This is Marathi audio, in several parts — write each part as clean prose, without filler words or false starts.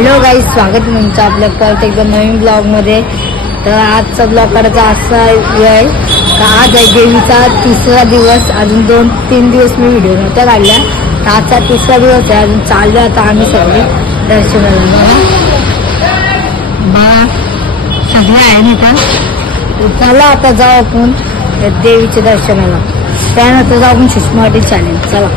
हॅलो गाईज, स्वागत आहे तुमचं आपल्या परत एकदा नवीन ब्लॉग मध्ये। तर आजचा ब्लॉग करायचा असा आहे का आज आहे देवीचा तिसरा दिवस। अजून 2-3 दिवस मी व्हिडिओ नव्हत्या काढल्या, तर आजचा तिसरा दिवस आहे। अजून चाललो आता आम्ही सगळे दर्शनाला। बा सगळे आहे ना, तर चला आता जाऊ आपण देवीच्या दर्शनाला। त्यानंतर जाऊ आपण शिस्माटी चालेल, चला।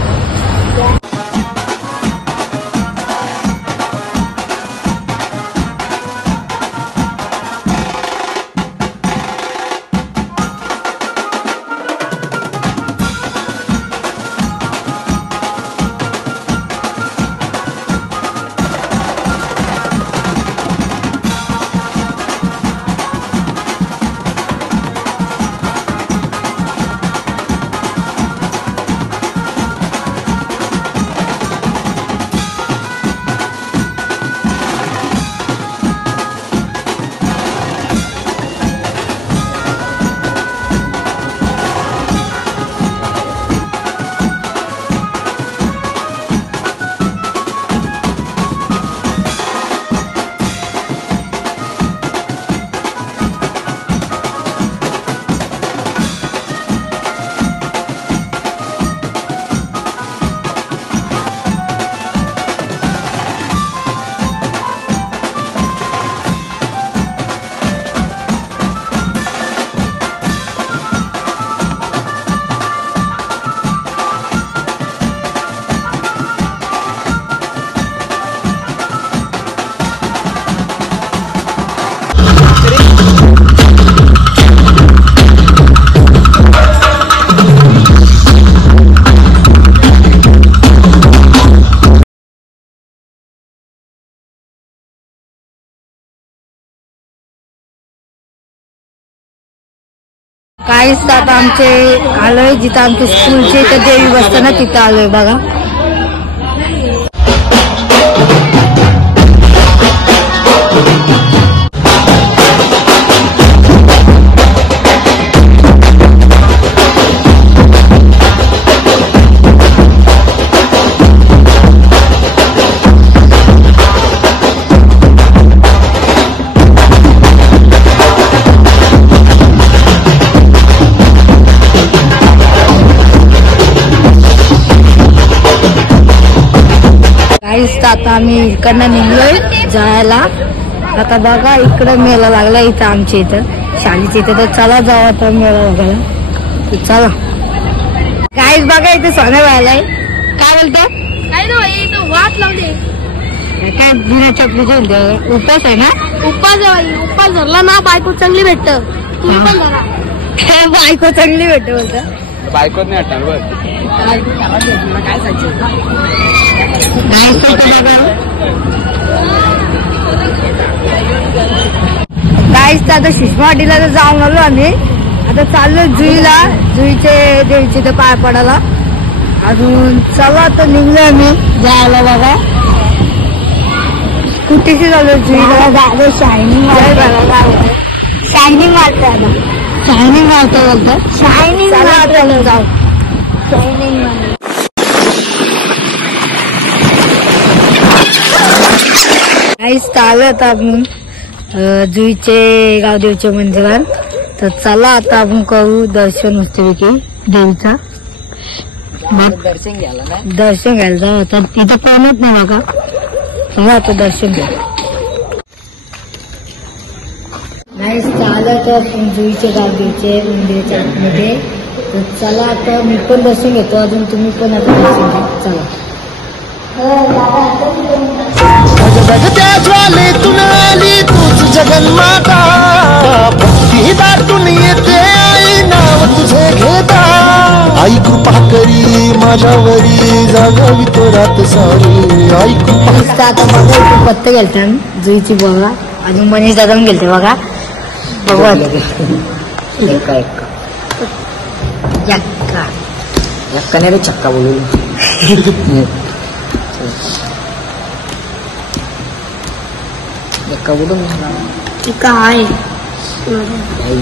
काहीच आता आमचे आलोय जिथं आमच्या स्कूलचे इथं देवी बसताना तिथं आलोय बघा। आता आम्ही इकडनं निघलोय जायला। आता बघा इकडं मेळा लागला इथं आमच्या इथं शाळेच्या इथं, तर चला जाऊ आता मेळा बघायला। चला काहीच बघा इथे सोनं व्हायलाय। काय बोलतो? काय नाही, वाट लावली काय बिना चपलीचे होते। उपास आहे ना? उपास धरला ना बायको चांगली भेटत। तुम्ही पण धरा, बायको चांगली भेटत बोलत। बायकोच नाही हटणार काहीच आता शिशमाटीला तर जाऊन आलो आम्ही। आता चाललो जुईला, जुईचे देवीचे तर पाय पडायला। अजून चला तर निघलो आम्ही जायला बघा। कुठेशी चाललो जुईला जायला। शायनिंग शायनिंग मारतो, शायनिंग मारतो बोलतो, शायनिंग मारतो जाऊ शायनिंग। काहीच आलो आता आपण जुईचे गावदेवच्या मंदिरात। तर चला आता आपण करू दर्शन मस्तपैकी देवीचा। दर्शन घ्यायला जाऊ आता, तिथं पाहत नाही बघा। चला आता दर्शन घ्या। काहीच आलं तर आपण जुईचे गावदेवचे मंदिराच्या आतमध्ये। तर चला आता मी पण दर्शन घेतो, अजून तुम्ही पण आता दर्शन घ्या, चला। त्या ज्वालेतून आली तूच जगन्माता, भक्ती दाटून येते आई नाव तुझे घेता। आई कृपा करी माझ्यावरी जागावी तो रात सारी। आई कृपा आता बघा पत्ते गेलतात जुईची बघा, अजून मनीष दादा गेलते बघा। बघा नाही रे, चक्का बोलू काय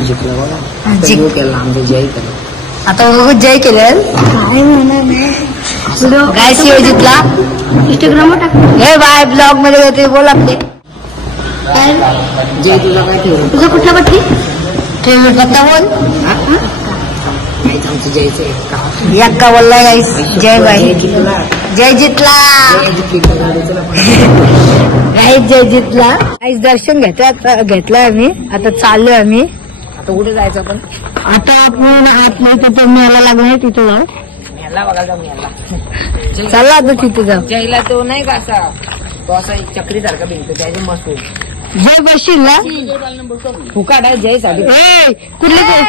जिंकलं बघा, आमच्या जय आता बघू जय केलं काय शिव जितला इंस्टाग्राम हे बाय ब्लॉग मध्ये येते बोल आपले जय तुला काय ठेवलं तुझा कुठला पत्ती फेवरेट पत्ता बोल आमचं जयचं एक्का बोललाय गाईस जय बाई जय जितला गाईस जय जितला गाईस दर्शन घेतलंय आम्ही आता चाललोय आम्ही आता कुठे जायचं आपण आता आपण आतमध्ये तिथं मेला लागलाय तिथं जाऊ मेला बघायला जाऊ मेला चला आता तिथं जाऊ जयला तो नाही का असा तो असा चक्री सारखा भिंत त्याचे मस्त जय बसशील ना फुकाट आहे जय साठी कुठले ते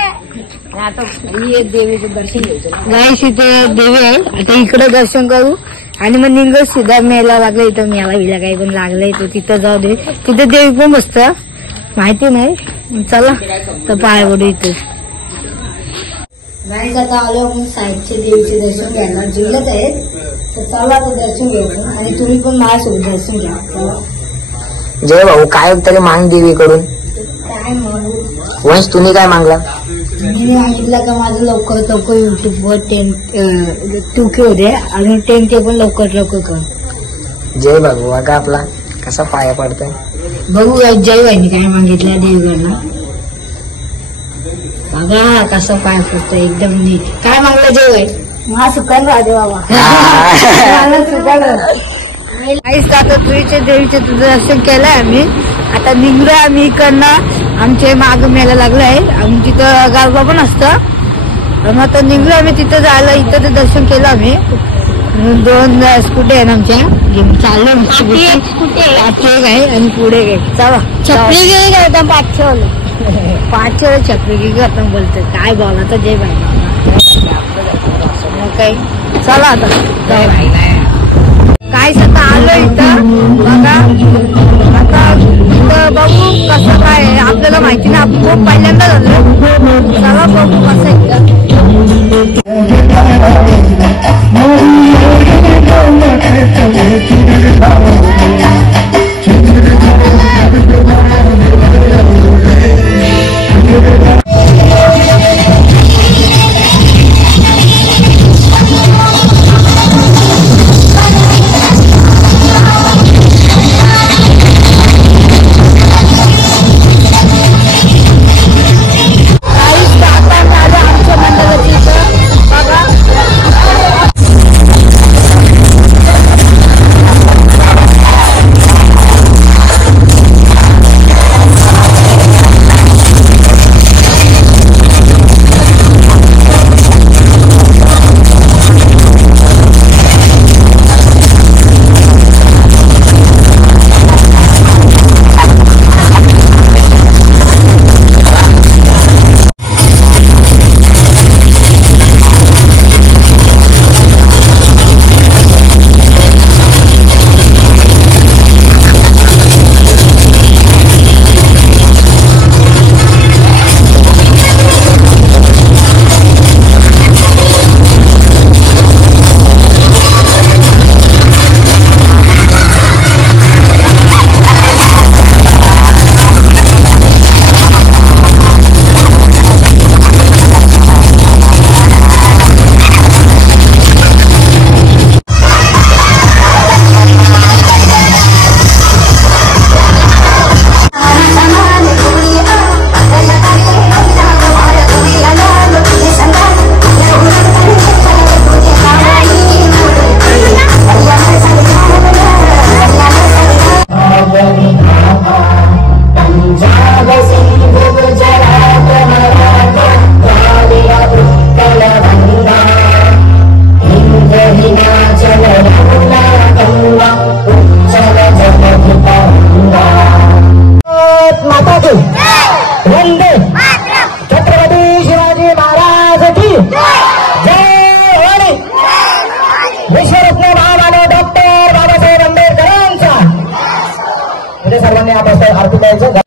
आता ही देवीचं दर्शन घ्यायचं गाईस इथे देवी आहे आता इकडे दर्शन करू आणि मग निघ सीधा मेला लागला इथं मेला विला काही पण लागलाय तो तिथं जाऊ दे तिथे देवी पण बसत माहिती नाही चला तर पाय पडू इथे गाईस आता आलो आपण साईडचे देवीचे दर्शन घ्यायला जिल्ह्यात आहेत तर चला आता दर्शन घेऊ आणि तुम्ही पण माझ्यासोबत दर्शन घ्या जय भाऊ काय तरी मांग देवीकडून काय म्हणू वंश तुम्ही काय मागला मी सांगितलं का माझं लवकर युट्यूबवर 2K होते आणि 10K पण लवकर कर जय भाऊ बघा आपला कसा पाया पडतोय बघू जय बाईने काय मागितलं देवीकडनं बघा कसं पाय पडतं एकदम नीट काय मागलं जय बाई मला सुकान राहते बाबा मला सुकान आता तुझ्या देवीचे तुझं दर्शन केलंय आम्ही आता निघलोय आम्ही इकडनं आमचे माग मेला लागलाय आणि तिथं गारबा पण असतं मग आता निघलो आम्ही तिथं जायला इथं ते दर्शन केलं आम्ही 2 स्कूटी आहेत आमच्या घेऊन चाललो स्कूटी आहे आणि पुढे गे चला छपरी घे करता 500 छपरी घे करता बोलतो काय बोला तर जय बाई काही चला आता काय आता आलो इथं बघा आता इथं बघू कसं काय आपल्याला माहिती नाही आपण खूप पहिल्यांदा झालो चला बघू कसं इथं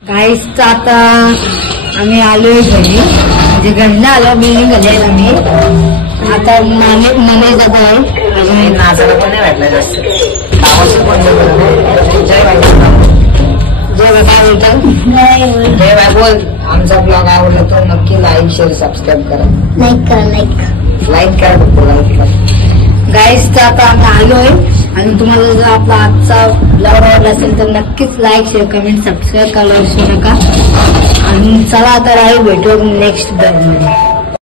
काहीच आता आम्ही आलोय घरी म्हणजे घरला आलो बिल्डिंग घरी आम्ही आता मला जातो आहे नाचायला पण नाही भेटलं जास्त जय बाय जय काय बोलतात जय बाय बोल आमचा ब्लॉग आवडला तर नक्की लाईक शेअर सबस्क्राईब करा. लाईक करा. लाईक करा फक्त लाईक करा. गाईस तर आता आम्ही आलोय आणि तुम्हाला जर आपला आजचा ब्लॉग आवडला असेल तर नक्कीच लाईक शेअर कमेंट सबस्क्राईब करायला विसरू नका. आणि चला आता राहील भेटू नेक्स्ट ब्लॉग मध्ये.